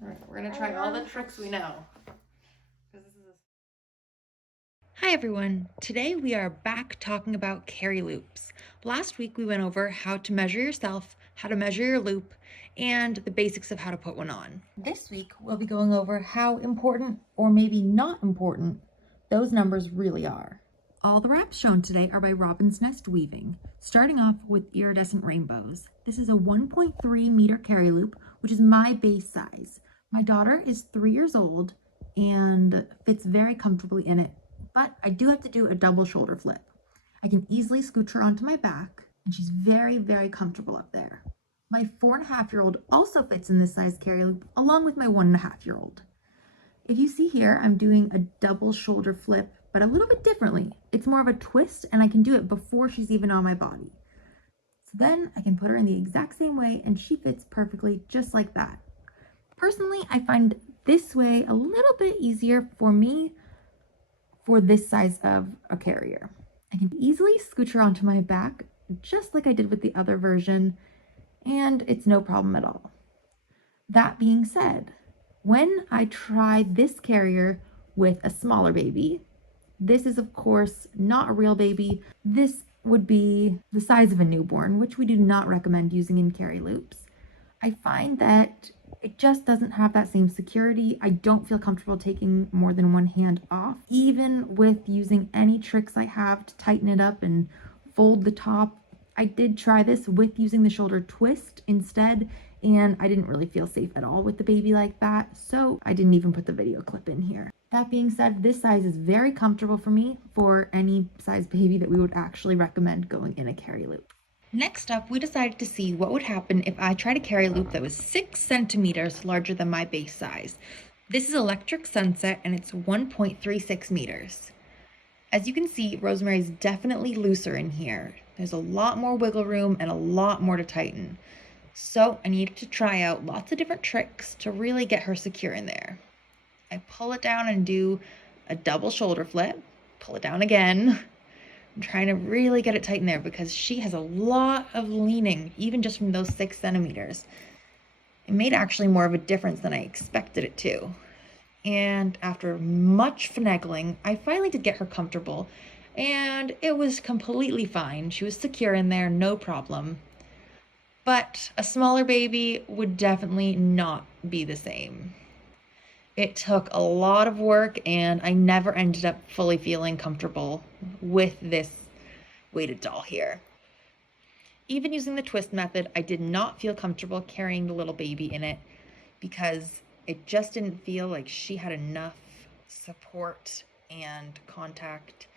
All right, we're gonna try all the tricks we know. Hi everyone, today we are back talking about carry loops. Last week we went over how to measure yourself, how to measure your loop, and the basics of how to put one on. This week we'll be going over how important, or maybe not important, those numbers really are. All the wraps shown today are by Robin's Nest Weaving, starting off with iridescent rainbows. This is a 1.3 meter carry loop, which is my base size. My daughter is 3 years old and fits very comfortably in it, but I do have to do a double shoulder flip. I can easily scooch her onto my back, and she's very, very comfortable up there. My 4.5-year-old also fits in this size carry loop, along with my 1.5-year-old. If you see here, I'm doing a double shoulder flip, but a little bit differently. It's more of a twist, and I can do it before she's even on my body. So then I can put her in the exact same way, and she fits perfectly just like that. Personally, I find this way a little bit easier for me for this size of a carrier. I can easily scooch her onto my back, just like I did with the other version, and it's no problem at all. That being said, when I tried this carrier with a smaller baby, this is of course not a real baby. This would be the size of a newborn, which we do not recommend using in carry loops. I find that it just doesn't have that same security. I don't feel comfortable taking more than one hand off, even with using any tricks I have to tighten it up and fold the top. I did try this with using the shoulder twist instead, and I didn't really feel safe at all with the baby like that, so I didn't even put the video clip in here. That being said, this size is very comfortable for me for any size baby that we would actually recommend going in a carry loop. Next up, we decided to see what would happen if I tried a carry loop that was 6 centimeters larger than my base size. This is Electric Sunset and it's 1.36 meters. As you can see, Rosemary is definitely looser in here. There's a lot more wiggle room and a lot more to tighten. So I needed to try out lots of different tricks to really get her secure in there. I pull it down and do a double shoulder flip, pull it down again. I'm trying to really get it tight in there because she has a lot of leaning, even just from those 6 centimeters. It made actually more of a difference than I expected it to. And after much finagling, I finally did get her comfortable, and it was completely fine. She was secure in there, no problem. But a smaller baby would definitely not be the same. It took a lot of work, and I never ended up fully feeling comfortable with this weighted doll here. Even using the twist method, I did not feel comfortable carrying the little baby in it because it just didn't feel like she had enough support and contact.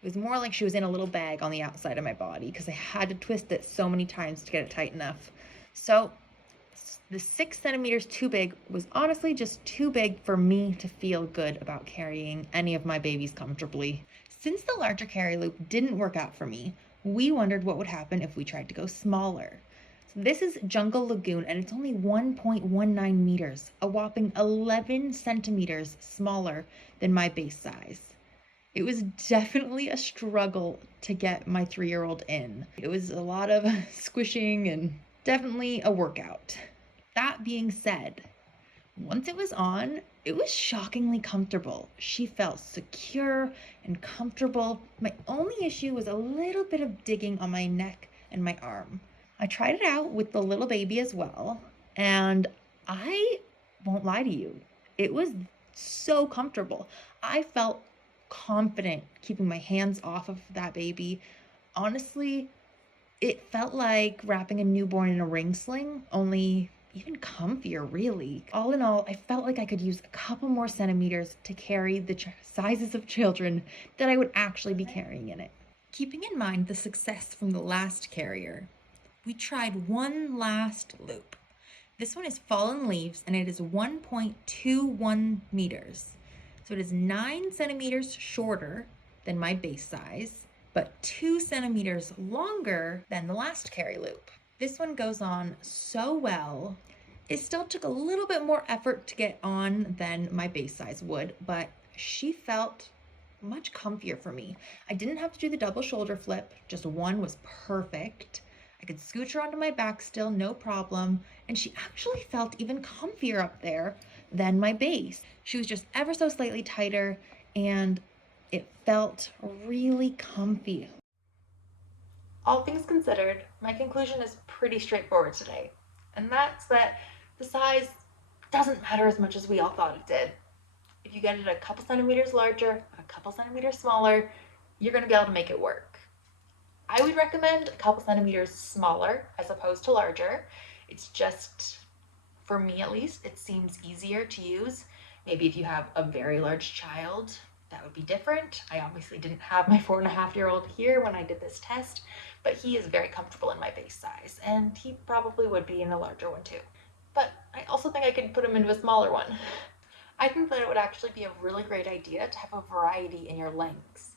It was more like she was in a little bag on the outside of my body because I had to twist it so many times to get it tight enough. So the 6 centimeters too big was honestly just too big for me to feel good about carrying any of my babies comfortably. Since the larger carry loop didn't work out for me, we wondered what would happen if we tried to go smaller. So this is Jungle Lagoon and it's only 1.19 meters, a whopping 11 centimeters smaller than my base size. It was definitely a struggle to get my 3-year-old in. It was a lot of squishing and definitely a workout. That being said, once it was on, it was shockingly comfortable. She felt secure and comfortable. My only issue was a little bit of digging on my neck and my arm. I tried it out with the little baby as well, and I won't lie to you, it was so comfortable. I felt confident keeping my hands off of that baby. Honestly, it felt like wrapping a newborn in a ring sling, only even comfier, really. All in all, I felt like I could use a couple more centimeters to carry the sizes of children that I would actually be carrying in it. Keeping in mind the success from the last carrier, we tried one last loop. This one is Fallen Leaves and it is 1.21 meters. So it is 9 centimeters shorter than my base size, but 2 centimeters longer than the last carry loop. This one goes on so well. It still took a little bit more effort to get on than my base size would, but she felt much comfier for me. I didn't have to do the double shoulder flip, just one was perfect. I could scooch her onto my back still, no problem, and she actually felt even comfier up there than my base. She was just ever so slightly tighter, and it felt really comfy. All things considered, my conclusion is pretty straightforward today, and that's that the size doesn't matter as much as we all thought it did. If you get it a couple centimeters larger, a couple centimeters smaller, you're going to be able to make it work. I would recommend a couple centimeters smaller as opposed to larger. It's just, for me at least, it seems easier to use. Maybe if you have a very large child, that would be different. I obviously didn't have my 4.5-year-old here when I did this test, but he is very comfortable in my base size, and he probably would be in a larger one too. But I also think I could put him into a smaller one. I think that it would actually be a really great idea to have a variety in your lengths.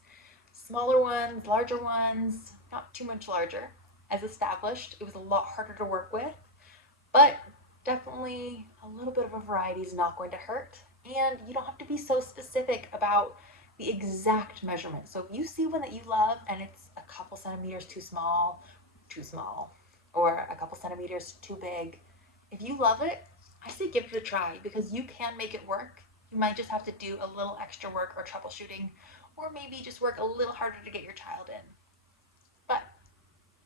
Smaller ones, larger ones, not too much larger. As established, it was a lot harder to work with, but definitely a little bit of a variety is not going to hurt. And you don't have to be so specific about the exact measurement. So if you see one that you love and it's a couple centimeters too small, or a couple centimeters too big, if you love it, I say give it a try because you can make it work. You might just have to do a little extra work or troubleshooting, or maybe just work a little harder to get your child in. But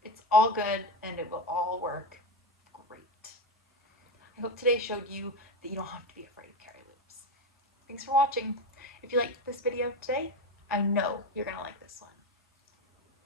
it's all good and it will all work great. I hope today showed you that you don't have to be afraid of carry loops. Thanks for watching. If you liked this video today, I know you're going to like this one.